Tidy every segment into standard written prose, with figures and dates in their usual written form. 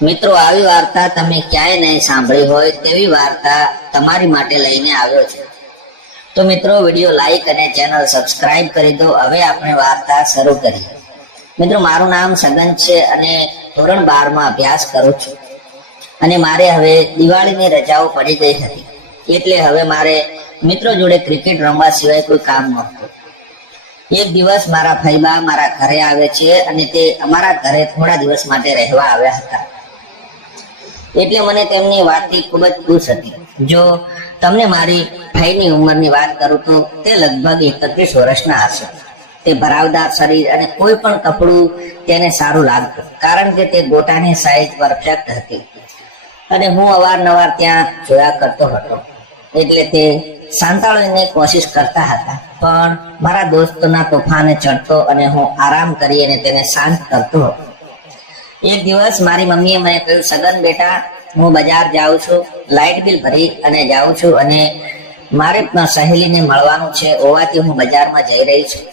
મિત્રો, આવી વાર્તા તમે ક્યાંય નહીં સાંભળી હોય તેવી વાર્તા તમારી માટે લઈને આવ્યો છે. તો મિત્રો, વિડીયો લાઈક અને ચેનલ સબસ્ક્રાઇબ કરી દો. હવે આપણે વાર્તા શરૂ કરીએ. મિત્રો, મારું નામ સગન છે અને ધોરણ 12 માં અભ્યાસ કરું છું. અને મારે હવે દિવાળીની રજાઓ પડી ગઈ હતી, એટલે હવે મારે મિત્રો જોડે ક્રિકેટ રમવા સિવાય કોઈ કામ નહોતું. એક દિવસ મારા ફઈબા મારા ઘરે આવે છે અને તે અમારા ઘરે થોડા દિવસ માટે રહેવા આવ્યા હતા. એટલે મને તેમની વાતથી ખૂબ જ ખુશ હતી. જો તમને મારી ભાઈની ઉંમરની વાત કરું તો તે લગભગ 31 વર્ષના હશે. તે ભરાવદાર શરીર અને કોઈ પણ કપડું તેને સારું લાગતું, કારણ કે તે ગોટાની સાઈઝ પરફેક્ટ હતી. અને હું અવારનવાર ત્યાં જોયા કરતો હતો, એટલે તે સાંતાળીની કોશિશ કરતા હતા. પણ મારા દોસ્તોના તોફાને ચડતો અને હું આરામ કરીને તેને શાંત કરતો હતો. એક દિવસ મારી મમ્મીએ મને કહ્યું, સગન બેટા, હું બજાર જાઉં છું, લાઇટ બિલ ભરી અને જાઉં છું અને મારે સહેલીને મળવાનું છે હોવાથી હું બજારમાં જઈ રહી છું.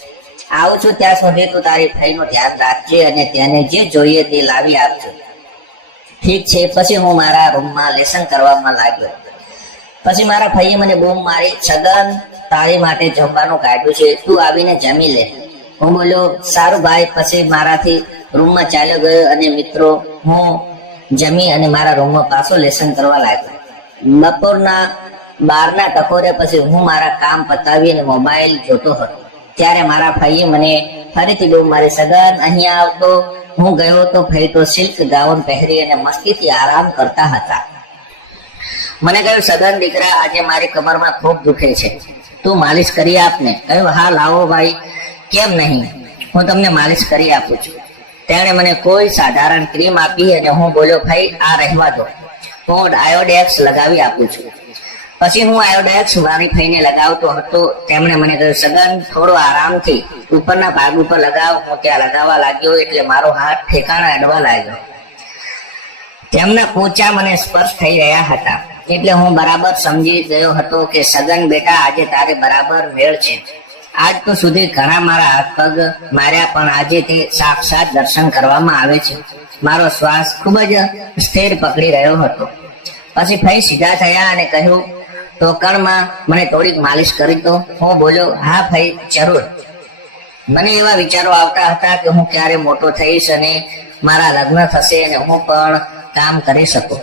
આવું છું ત્યાં સુધી તું તારી ભાઈનું ધ્યાન રાખજે અને તેને જે જોઈએ તે લાવી આપજો. ઠીક છે. પછી હું મારા રૂમમાં લેસન કરવામાં લાગ્યો. પછી મારા ભાઈએ મને બૂમ મારી, સગન, તારી માટે જમવાનું કાઢ્યું છે, તું આવીને જમી લે. હું બોલ્યો, સારું ભાઈ. પછી મારાથી રૂમમાં ચાલ્યો ગયો અને મિત્રો, હું જમી અને મારા રૂમમાં પાછો લેસન કરવા લાગ્યો. બપોરના 12 ના ટકોરે પછી હું મારા કામ પતાવી અને મોબાઈલ જોતો હતો, ત્યારે મારા ભાઈએ મને ફરીથી બૂમ મારી, સગન, અહીંયા આવતો. હું ગયો તો ભાઈ તો સિલ્ક ગાઉન પહેરી અને મસ્તીથી આરામ કરતા હતા. મને કહ્યું, સગન દીકરા, આજે મારી કમરમાં ખૂબ દુખે છે, તું માલિશ કરી આપને. કહ્યું, હા લાવો ભાઈ, કેમ નહીં, હું તમને માલિશ કરી આપું છું. તેણે મને કોઈ સાધારણ ક્રીમ આપી અને હું બોલ્યો, ભાઈ આ રહેવા દો, હું આયોડેક્સ લગાવી આપું છું. પછી હું આયોડેક્સ મારી ભાઈને લગાવતો હતો. તેમણે મને કહ્યું, સગન, થોડો આરામથી ઉપરના ભાગ ઉપર લગાવ. હું ત્યાં લગાવવા લાગ્યો એટલે મારો હાથ ઠેકાણા અડવા લાગ્યો. તેમના પોચા મને સ્પર્શ થઈ રહ્યા હતા, એટલે હું બરાબર સમજી ગયો હતો કે સગન બેટા, આજે તારે બરાબર મેળ છે. આજ તો સુધી ઘણા મારા હાથ પગ માર્યા, પણ આજે તે સાક્ષાત દર્શન કરવામાં આવે છે. મારો શ્વાસ ખૂબ જ સ્થિર પકડી રહ્યો હતો. પછી ભાઈ સીધા થયા અને કહ્યું, ટોકણમાં મને થોડીક માલિશ કરી દો. હું બોલ્યો, હા ભાઈ, જરૂર. મને એવા વિચારો આવતા હતા કે હું ક્યારે મોટો થઈશ અને મારા લગ્ન થશે અને હું પણ કામ કરી શકું.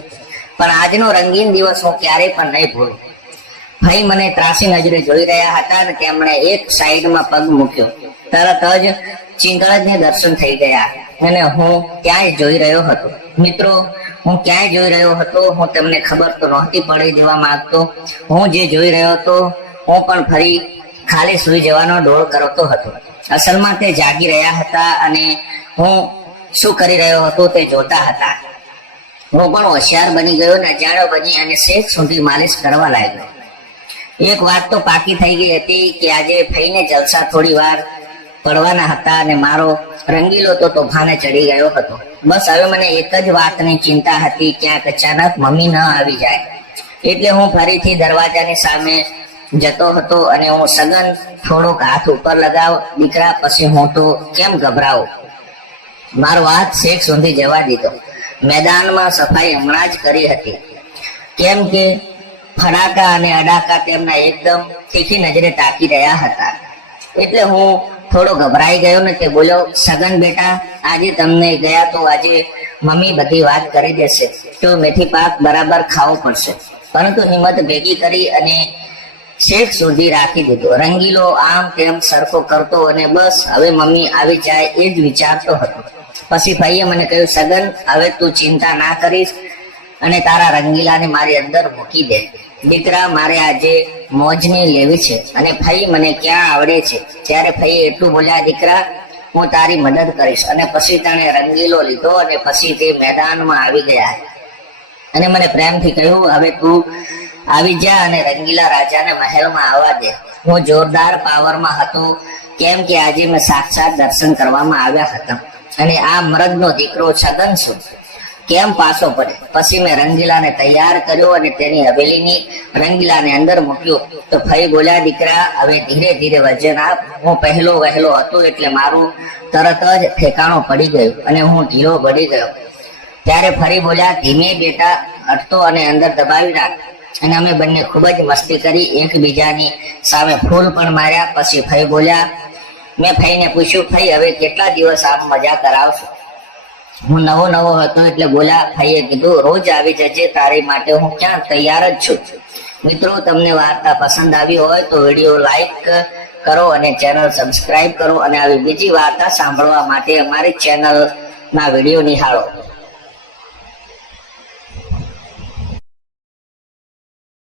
પણ આજનો રંગીન દિવસ હું ક્યારેય પણ નહીં ભૂલું. ભાઈ મને ત્રાસી નજરે જોઈ રહ્યા હતા અને તેમણે એક સાઈડમાં પગ મૂક્યો. તરત જ ચિંગળજને દર્શન થઈ ગયા અને હું ક્યાંય જોઈ રહ્યો હતો. મિત્રો, હું ક્યાંય જોઈ રહ્યો હતો, હું તમને ખબર તો નહોતી પડી દેવા માંગતો. હું જે જોઈ રહ્યો હતો, હું પણ ફરી ખાલી સુઈ જવાનો ડોળ કરતો હતો. અસલમાં તે જાગી રહ્યા હતા અને હું શું કરી રહ્યો હતો તે જોતા હતા. હું પણ હોશિયાર બની ગયો ને અજાણ્યો બની અને શેખ સુધી માલિશ કરવા લાગ્યો. એક વાત તો પાકી થઈ ગઈ હતી કે આજે ભાઈને જલસા થોડી વાર પડવાના હતા અને મારો રંગીલો તો તોફાને ચડી ગયો હતો. બસ હવે મને એક જ વાતની ચિંતા હતી, ક્યાંક અચાનક મમ્મી ન આવી જાય. એટલે હું ફરીથી દરવાજાની સામે જતો હતો અને હું, સગન, થોડોક હાથ ઉપર લગાવ દીકરા, પછી હું તો કેમ ગભરાવું. મારો હાથ શેખ સુધી જવા દીધો. મેદાનમાં સફાઈ હમણાં જ કરી હતી, કેમ કે ફડાકા અને અડાકા તેમના એકદમ તીખી નજરે તાકી રહ્યા હતા. એટલે હું થોડો ગભરાઈ ગયો ને તે બોલ્યો, સગન બેટા, આજે તમને ગયા તો આજે મમ્મી બધી વાત કરી દેશે, તો મેથી પાક બરાબર ખાવો પડશે. પરંતુ હિંમત ભેગી કરી અને શેખ સુધી રાખી દીધો. રંગીલો આમ તેમ સરખો કરતો અને બસ હવે મમ્મી આવી જાય એ જ વિચારતો હતો. પછી ભાઈએ મને કહ્યું, સગન, હવે તું ચિંતા ના કરીશ અને તારા રંગીલાને મારી અંદર મૂકી દે. દીકરા, મારે આજે મોજની લેવી છે અને ભાઈ મને ક્યાં આવડે છે. ત્યારે ભાઈ એટલું બોલ્યા, દીકરા, હું તારી મદદ કરીશ. અને પછી તેણે રંગીલો લીધો અને પછી તે મેદાનમાં આવી ગયા અને મને પ્રેમથી કહ્યું, હવે તું આવી જા અને રંગીલા રાજાને મહેલમાં આવવા દે. હું જોરદાર પાવરમાં હતો, કેમ કે આજે મેં સાક્ષાત દર્શન કરવામાં આવ્યા હતા અને આ મરદનો દીકરો સગન છું કેમ પાછો પડે. પછી મેં રંગીલાને તૈયાર કર્યો અને તેની હવેલીની રંગીલાને અંદર મૂક્યો. તો ભાઈ બોલ્યા, દીકરા, હવે ધીરે ધીરે વજન આપ. હું પહેલો વહેલો હતો એટલે મારું તરત જ ઠેકાણો પડી ગયું અને હું ઢીલો પડી ગયો. ત્યારે ફરી બોલ્યા, ધીમે બેટા, અટતો અને અંદર દબાવી નાખ. અને અમે બંને ખૂબ જ મસ્તી કરી, એકબીજાની સામે ફૂલ પણ માર્યા. પછી ફઈ બોલ્યા, મેં ફઈને પૂછ્યું, ફઈ હવે કેટલા દિવસ આમ મજા કરાવશો? હું નવો નવો હતો એટલે બોલ્યા. ફઈએ કીધું, રોજ આવી જજે, તારી માટે હું ક્યાં તૈયાર જ છું. મિત્રો, તમને વાર્તા પસંદ આવી હોય તો વિડીયો લાઈક કરો અને ચેનલ સબસ્ક્રાઇબ કરો અને આવી બીજી વાર્તા સાંભળવા માટે અમારી ચેનલના વિડીયો નિહાળો.